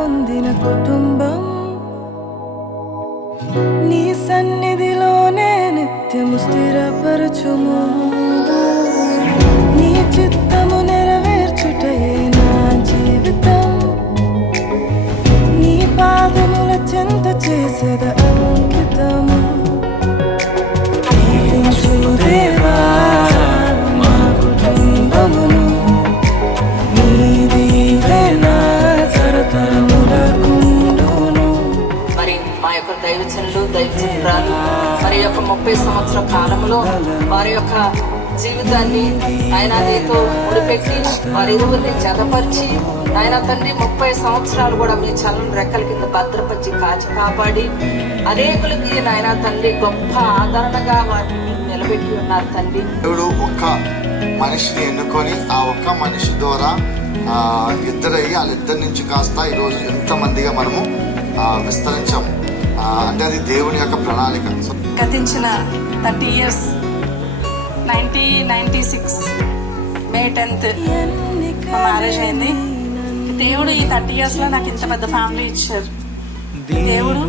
పొందిన కుటుంబం నీ సన్నిధిలోనే నిత్యము స్థిరపరచుము. నీ చిత్తము నెరవేర్చుటయే నా జీవితం. నీ పాదముల చెంత చేసేద అంకితము. దేవా మా కుటుంబమును నీదివే నా తరతరములకుండును. మరి మా యొక్క దైవజనులు దైవజనురాలు మరి యొక్క 30 సంవత్సరాల కాలంలో వారి యొక్క జీవితాన్ని ఆయన నీతో ముడిపెట్టి వారి ఇరువురిని జతపరిచి ఆయన తండ్రి 30 సంవత్సరాలు కూడా మీ చల్లని రెక్కల కింద భద్రపరిచి కాచి కాపాడి అనేకులకి నాయన తండ్రి గొప్ప ఆదరణగా వారిని నిలబెట్టి ఉన్నారు తండ్రి. దేవుడు ఒక్క మనిషిని ఎన్నుకొని ఆ ఒక్క మనిషి ద్వారా ఇద్దరయ్యి వాళ్ళిద్దరి నుంచి కాస్త ఈరోజు ఎంతమందిగా మనము విస్తరించాము అంటే అది దేవుని యొక్క ప్రణాళిక. గతించిన 30 years 1996 May 10th మా మ్యారేజ్ అయింది. దేవుడు ఈ 30 yearsలో నాకు ఇంత పెద్ద ఫ్యామిలీ ఇచ్చారు. దేవుడు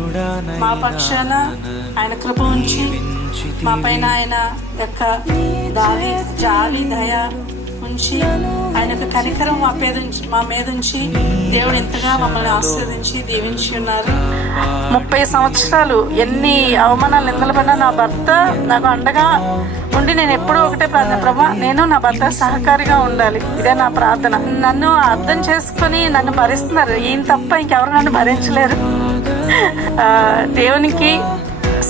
మా పక్షాన ఆయన కృప ఉంచి మా పైన ఆయన యొక్క జాలి దయ ఉంచి ఆయన యొక్క కనికరం మా మీద ఉంచి దేవుడు ఎంతగా మమ్మల్ని ఆశీర్వదించి దీవించి ఉన్నారు. 30 సంవత్సరాలు ఎన్ని అవమానాలు నిందలపడినా నా భర్త నాకు అండగా ఉండి నేను ఎప్పుడూ ఒకటే ప్రార్థన, ప్రభా నేను నా భర్త సహకారిగా ఉండాలి, ఇదే నా ప్రార్థన. నన్ను అర్థం చేసుకొని నన్ను భరిస్తున్నారు. ఈయన తప్ప ఇంకెవరు నన్ను భరించలేరు. దేవునికి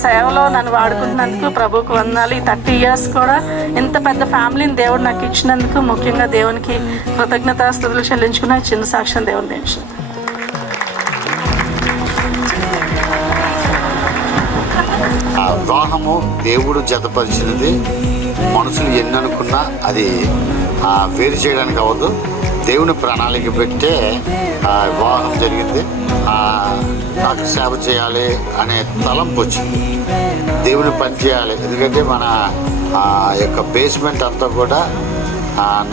సేవలో నన్ను వాడుకుంటున్నందుకు ప్రభువుకు వందనాలు. ఈ 30 years కూడా ఇంత పెద్ద ఫ్యామిలీని దేవుడు నాకు ఇచ్చినందుకు ముఖ్యంగా దేవునికి కృతజ్ఞతాస్తుతులు చెల్లించుకున్న చిన్న సాక్ష్యం దేవుని దేశం. వివాహము దేవుడు జతపరిచినది. మనుషులు ఎన్ని అనుకున్నా అది వేరు చేయడానికి అవ్వదు. దేవుని ప్రణాళిక పెట్టే వివాహం జరిగింది. నాకు సేవ చేయాలి అనే తలంపు వచ్చింది. దేవుని పని చేయాలి. ఎందుకంటే మన యొక్క బేస్మెంట్ అంతా కూడా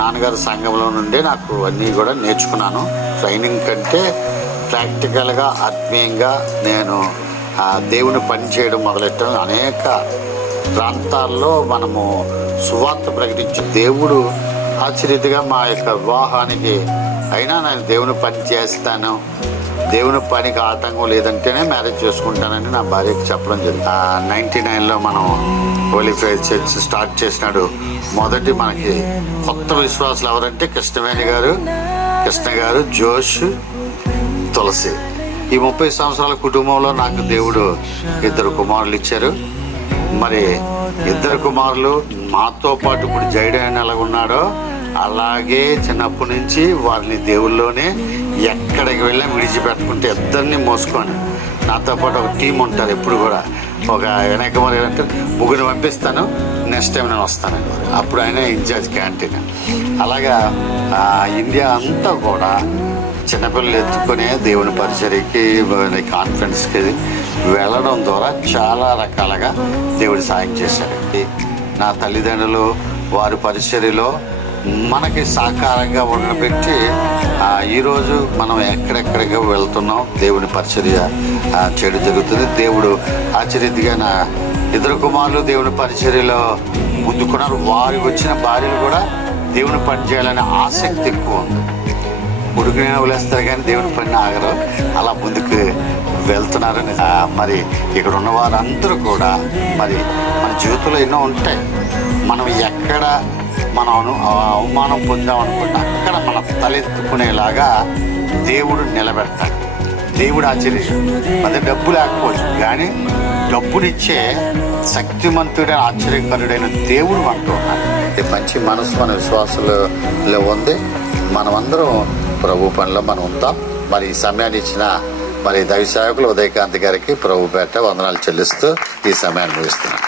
నాన్నగారి సంఘంలో నుండే నాకు అన్నీ కూడా నేర్చుకున్నాను. ట్రైనింగ్ కంటే ప్రాక్టికల్గా ఆత్మీయంగా నేను దేవుని పని చేయడం మొదలెట్టాను. అనేక ప్రాంతాల్లో మనము సువార్త ప్రకటించి దేవుడు ఆశ్చర్యతగా మా యొక్క వివాహానికి అయినా నేను దేవుని పని చేస్తాను, దేవుని పనికి ఆటంకం లేదంటేనే మ్యారేజ్ చేసుకుంటానని నా భార్యకి చెప్పడం జరిగింది. 99లో మనం హోలీ ఫెయిత్ చర్చ్ స్టార్ట్ చేసినాడు. మొదటి మనకి కొత్త విశ్వాసులు ఎవరంటే కృష్ణ గారు, జోష్, తులసి. ఈ 30 సంవత్సరాల కుటుంబంలో నాకు దేవుడు 2 కుమారులు ఇచ్చారు. మరి 2 కుమారులు మాతో పాటు ఇప్పుడు జైడైన ఎలాగున్నాడో అలాగే చిన్నప్పటి నుంచి వారిని దేవుల్లోనే ఎక్కడికి వెళ్ళి విడిచిపెట్టుకుంటే ఇద్దరిని మోసుకొని నాతో పాటు ఒక టీం ఉంటారు. ఎప్పుడు కూడా ఒక వెనక మరి అంటే 3 పంపిస్తాను, నెక్స్ట్ టైం నేను వస్తానండి. అప్పుడు ఆయన ఇన్ఛార్జ్ క్యాంటీన్. అలాగా ఇండియా అంతా కూడా చిన్నపిల్లలు ఎత్తుకునే దేవుని పరిచర్యకి కాన్ఫరెన్స్కి వెళ్ళడం ద్వారా చాలా రకాలుగా దేవుడు సాయం చేశాడు. నా తల్లిదండ్రులు వారి పరిచర్యలో మనకి సహకారంగా ఉండబెట్టి ఈరోజు మనం ఎక్కడెక్కడికి వెళ్తున్నాం దేవుని పరిచర్య చేయడం జరుగుతుంది. దేవుడు ఆశ్చర్యతగా నా 2 కుమారులు దేవుని పరిచర్యలో ముందుకున్నారు. వారికి వచ్చిన భార్యలు కూడా దేవుని పని చేయాలనే ఆసక్తి ఎక్కువ ఉంది. ఉడుకునే వదిలేస్తారు కానీ దేవుని పని ఆగరు. అలా ముందుకు వెళ్తున్నారని మరి ఇక్కడ ఉన్న వారందరూ కూడా మరి మన జీవితంలో ఎన్నో ఉంటాయి. మనం ఎక్కడ మనం అవమానం పొందామనుకుంటే అక్కడ మన తలెత్తుకునేలాగా దేవుడు నిలబెడతాడు. దేవుడు ఆశ్చర్యం. అదే డబ్బు లేకపోవచ్చు కానీ డబ్బునిచ్చే శక్తిమంతుడైన ఆశ్చర్యకరుడైన దేవుడు మనతో ఉన్నాడు. మంచి మనసు మన విశ్వాసంలో ఉంది. మనమందరం ప్రభు పనిలో మనం ఉంటాం. మరి ఈ సమయాన్ని ఇచ్చిన మరి దైవ సేవకులు ఉదయకాంతి గారికి ప్రభు పేట వందనాలు చెల్లిస్తూ ఈ సమయాన్ని ముగిస్తున్నాం.